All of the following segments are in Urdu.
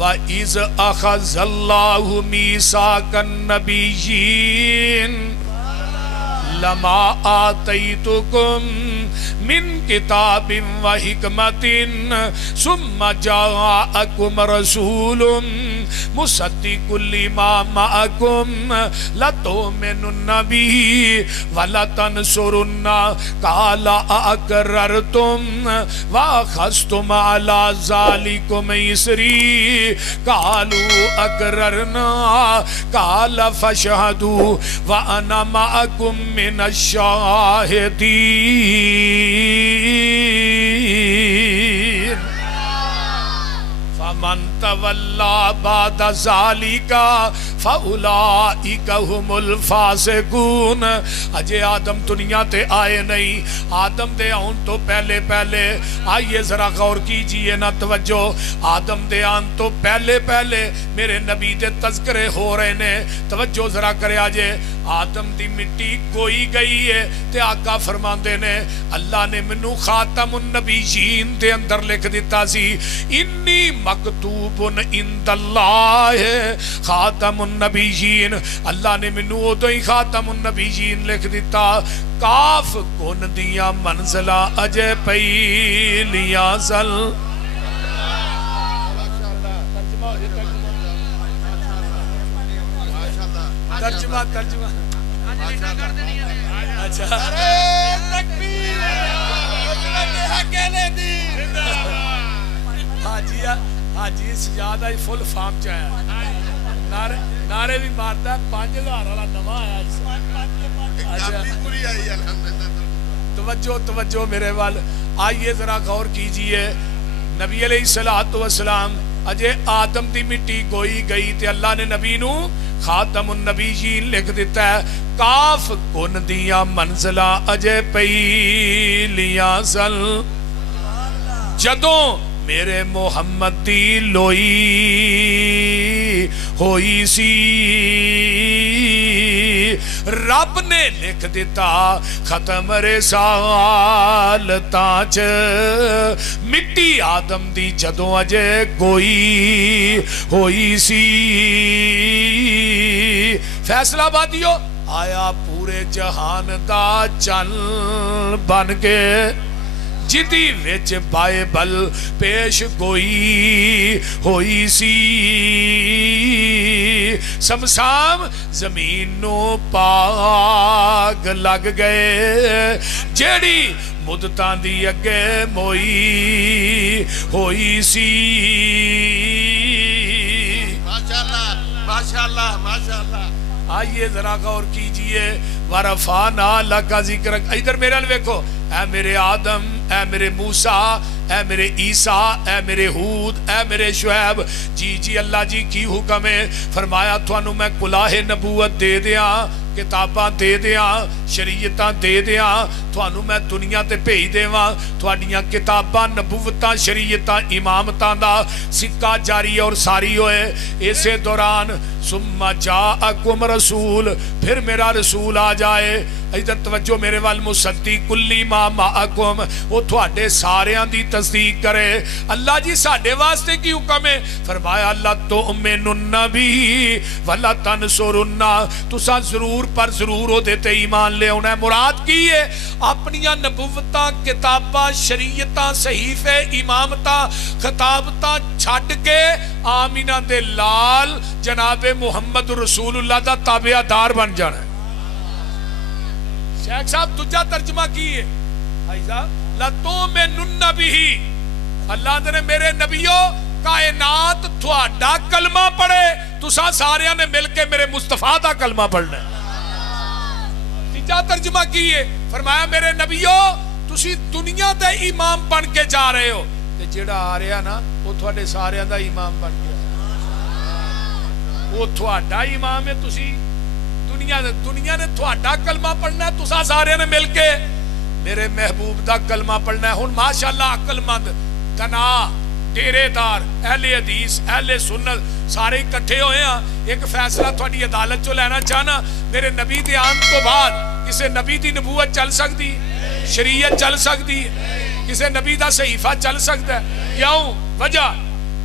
وَإِذْ أَخَذَ اللَّهُ مِيثَاقَ النَّبِيِّينَ لَمَا آتَيْتُكُم من کتاب و حکمت ثم جاءکم رسول مصدق لما معکم لتؤمنن به ولتنصرن قال اقررتم واخذتم على ذلكم اصری قالوا اقررنا قال فاشهدوا وانا معکم من الشاهدین فمن تولا بعد ذالک فاولئک هم الفاسقون. اجے آدم دنیا تے آئے نہیں، آدم دے آن تو پہلے آئیے ذرا غور کیجئے نا، توجہ، آدم دے آن تو پہلے میرے نبی دے تذکرے ہو رہے نے، توجہ ذرا کرے آجے. آدم دی مٹی کوئی گئی ہے تے آقا فرماندے نے اللہ نے منو خاتم النبیین دے اندر لکھ دیتا سی انی مکتوب عند اللہ خاتم النبیین. اللہ نے منو ادو ہی خاتم النبیین لکھ دیتا. کاف کن دیا منزلہ اجے پہلیاں زل. ترجمہ اچھا حاجی سجادہ فل فارم چاہیا نعرے بھی مارتا ہے 5000 والا نواں آیا. توجہ میرے وال آئیے ذرا غور کیجئے. نبی علیہ السلام اجے آدم دی مٹی گوئی گئی تے اللہ نے نبی نو خاتم النبیین لکھ دیتا ہے. کاف کن دیا منزلہ اجے پہلیاں زل جدوں میرے محمد دی لوئی ہوئی سی رب نے لکھ دیتا ختم رسالتاں چ مٹی آدم دی جدوں اجے گوئی ہوئی سی. فیصلہ بادیو آیا پورے جہان دا چل بن کے جدی وچ بائبل پیش گوئی ہوئی سی. سمسام زمین نو پاگ لگ گئے جیڑی مدتاں دی اگے موئی ہوئی سی. ماشاءاللہ ماشاءاللہ. آئیے ذرا غور کیجئے. ورفعنا لک ذکرک. ادھر میرے ال دیکھو. اے میرے آدم، اے میرے موسیٰ، اے میرے عیسیٰ، اے میرے ہود، اے میرے شعیب. جی اللہ جی کی حکم ہے؟ فرمایا تھانوں میں کلاہ نبوت دے دیاں، کتاباں دے دیاں، شریعتاں دے دیاں، تھانوں میں دنیا تے بھیج دیواں. تھانیاں کتاباں، نبوتاں، شریعتاں، امامتاں دا سکہ جاری اور ساری ہوئے. اسے دوران ثم جاءکم رسول، پھر میرا رسول آ جائے. ادھر توجہ میرے وال مصدق لما معکم، وہ تھوڑے ساریاں دی تصدیق کرے. اللہ جی ساڑھے واسطے کی حکم ہے؟ فرمایا اللہ تؤمنن بھی ولتنصرن، تساں ضرور پر ضرور ہو دیتے ایمان لے ہونا ہے. مراد کی ہے اپنیاں نبوتاں، کتاباں، شریعتاں، صحیفے، امامتاں، خطابتاں چھڑ کے آمینہ دے لال جناب محمد رسول اللہ دا تابعہ دار بن جانا ہے. شیخ صاحب تجھا ترجمہ کی ہے بھائی صاحب لَتُؤْمِنُنَّ بِهِ. اللہ نے میرے نبیوں کائنات تھوڑا کلمہ پڑھے تساں ساریاں نے مل کے میرے مصطفیٰ دا کلمہ پڑھنا ہے. تجھا ترجمہ کی ہے فرمایا میرے نبیوں تسی دنیا دے امام بن کے جا رہے ہو تے جڑا آ رہا نا وہ تھوڑے ساریاں دا امام بن گیا. وہ تھوڑا امام ہے. تسی دنیا نے تھوڑا کلمہ پڑھنا ہے، تساں سارے نے مل کے میرے محبوب دا کلمہ پڑھنا ہے. ہن ماشاءاللہ عقل مند تنا ڈیرے دار اہل حدیث اہل سنت سارے اکٹھے ہوئے ہیں. ایک فیصلہ تھوڑی عدالت چو لینا چاہنا، میرے نبی دے آن تو بعد کسے نبی دی نبوت چل سکتی، شریعت چل سکتی، کسے نبی دا صحیفہ چل سکتا ہے؟ کیوں؟ وجہ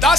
10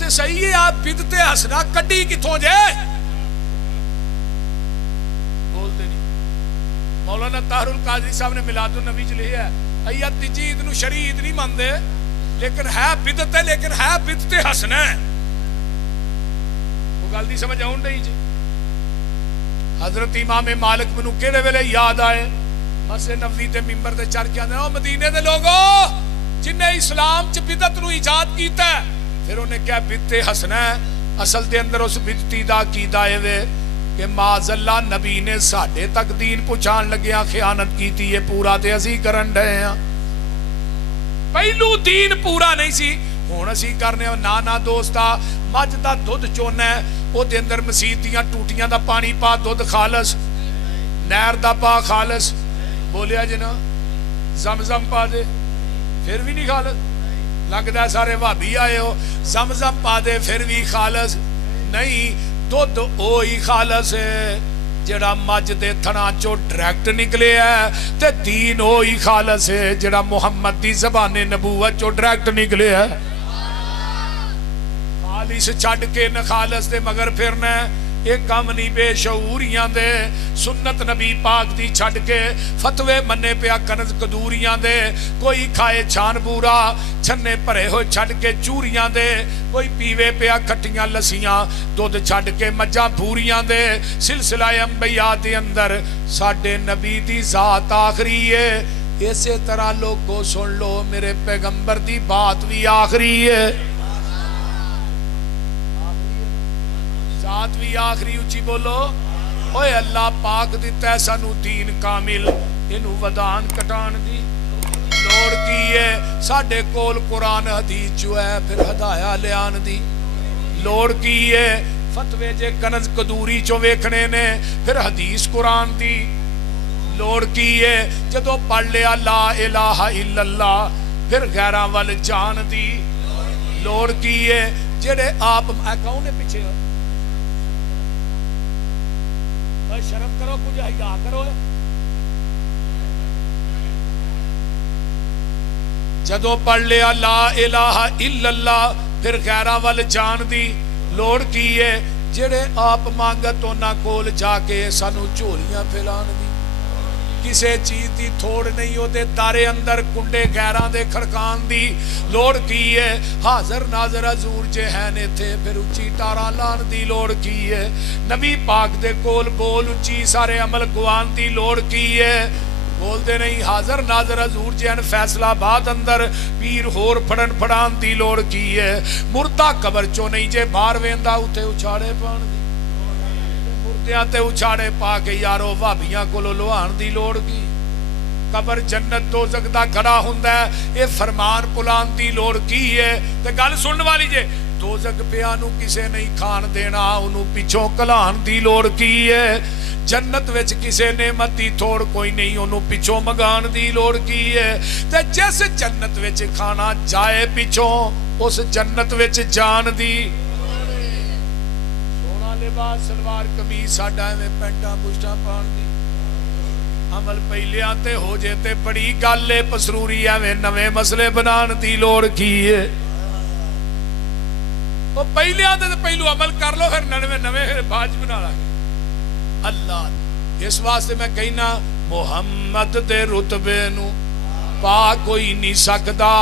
تے صحیح ہے آپ بدعت حسنہ کڈی کتھوں جے بول دے نہیں مولانا طاہر القادری صاحب نے میلاد النبی چ لکھا ہے ایت تیجی عید نو شرعی عید نہیں مانتے لیکن ہے بدعت ہے لیکن ہے بدعت حسنہ ہے وہ گل دی سمجھ آؤں نہیں جی حضرت امام مالک منو کیڑے ویلے یاد آئے مسجد نبوی تے منبر تے چڑھ کے آندے او مدینے دے لوگو جن نے اسلام چ بدعت نو ایجاد کیتا ہے پھر انہیں کیا بدعت حسنہ ہے اصل دے اندر اس بدعتی دا عقیدہ ہے کہ معاذ اللہ نبی نے ساڈے تک دین پہنچان لگیا خیانت کیتی ہے پورا تے اسی کرن ڈے ہیں پہلو دین پورا نہیں سی ہن اسی کرنے نا دوستا مجھ دا دودھ چونا ہے او دے اندر مسیت دیاں ٹوٹیاں دا پانی پا دودھ خالص نہر دا پا خالص بولیا جنا زمزم پا دے پھر بھی نہیں خالص لگتا ہے سارے بھابی آئے ہو زمزم پا دے پھر بھی خالص نہیں دودھ اوہی خالص ہے جڑا مجھ دے تھنا چو ڈریکٹ نکلے ہے تے دین اوہی خالص ہے جڑا محمد دی زبان نبوت چو ڈریکٹ نکلے ہے خالص چھڑ کے نہ خالص دے مگر پھرنا ہے ایک کام نہیں بے شعوریاں دے سنت نبی پاک دی چھڑ کے فتوے منے پیا کنز قدوریاں دے کوئی کھائے چھان بورا چھنے پرے ہوئے چھڑ کے چوریاں دے کوئی پیوے پیا کھٹیاں لسیاں دودھ چھڑ کے مجھا بھوریاں دے سلسلہ انبیاء دے اندر ساڑھے نبی دی ذات آخری ہے اسی طرح لوگوں سن لو میرے پیغمبر دی بات بھی آخری ہے ذات بھی آخری اچھی بولو اوے اللہ پاک دیتا ہے سانو دین کامل انہوں ودان کٹان دی لوڑ کی ہے ساڑھے کول قرآن حدیث جو ہے پھر ہدایہ لیان دی لوڑ کی ہے فتوے جے کنز قدوری چو ویکھنے نے پھر حدیث قرآن دی لوڑ کی ہے جدو پڑھ لیا لا الہ الا اللہ پھر غیران وال جان دی لوڑ کی ہے جڑے آپ کون نے پیچھے شرم کرو کچھ حیا کرو جدو پڑھ لیا لا الہ الا اللہ پھر غیرہ وال جان دی لوڑ کی ہے جڑے آپ مانگت ہونا کول جا کے سانو چولیاں پھیلان دی کسے چیز دی تھوڑ نہیں ہوتے دارے اندر کنڈے غیران دے کھڑکان دی لوڑ کی ہے حاضر ناظر حضور جے ہیں نے تھے پھر اچھی ٹارا لان دی لوڑ کی ہے نبی پاک دے کول بول اچھی سارے عمل گوان دی لوڑ کی ہے بول دے نہیں حاضر ناظر حضور جے ہیں فیصلہ باد اندر پیر ہور پھڑن پھڑان دی لوڑ کی ہے مردہ قبر چو نہیں جے بار ویندہ اٹھے اچھاڑے پان دی تے اچھاڑے پا کے یارو بھابیاں کو لوہان دی لوڑ کی قبر جنت دوزخ دا گھڑا ہوندا ہے اے فرمان پلان دی لوڑ کی ہے تے گل سنن والی جے دوزخ پیانو کسے نہیں کھان دینا انہوں پیچھوں کلان دی لوڑ کی ہے جنت وچ کسے نعمت دی تھوڑ کوئی نہیں انہوں پیچھوں مگان دی لوڑ کی ہے تے جیسے جنت وچ کھانا جائے پیچھوں اس جنت وچ جان دی لباس سلوار کمیز ساڑھا میں پینٹا پشٹا پان دی عمل پہلے آتے ہو جیتے بڑی گالے پسروری میں نوے مسئلے بنان دی لوڑ کی ہے وہ پہلے آتے تو پہلو عمل کر لو پھر نوے باج بنا لگے اللہ اس واسطے میں کہنا محمد دے رتبے نو پا کوئی نہیں سکدا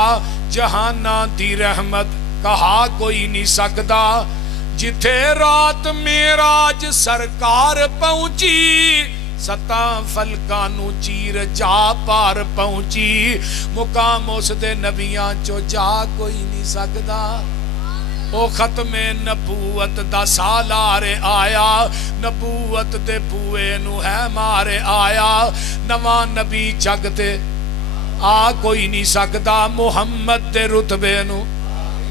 جہانا دی رحمت کہا کوئی نہیں سکدا جتھے رات میراج سرکار پہنچی ستاں فلکانو چیر جا پار پہنچی مقام اس دے نبیاں چو جا کوئی نہیں سکدا او ختم نبوت دا سالار آیا نبوت دے بوئے نو ہے مارے آیا نواں نبی جگ تے آ کوئی نہیں سکدا محمد دے رتبے نو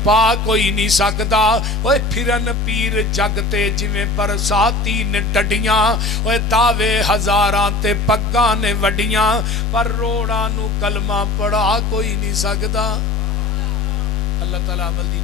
پا کوئی نہیں سکدا اوے پھرن پیر جگتے جویں برساتی نے ڈڈیاں اوے دعوے ہزاراں تے پگاں نے وڈیاں پر روڑاں نو کلمہ پڑھا کوئی نہیں سکدا اللہ تعالیٰ عمل دی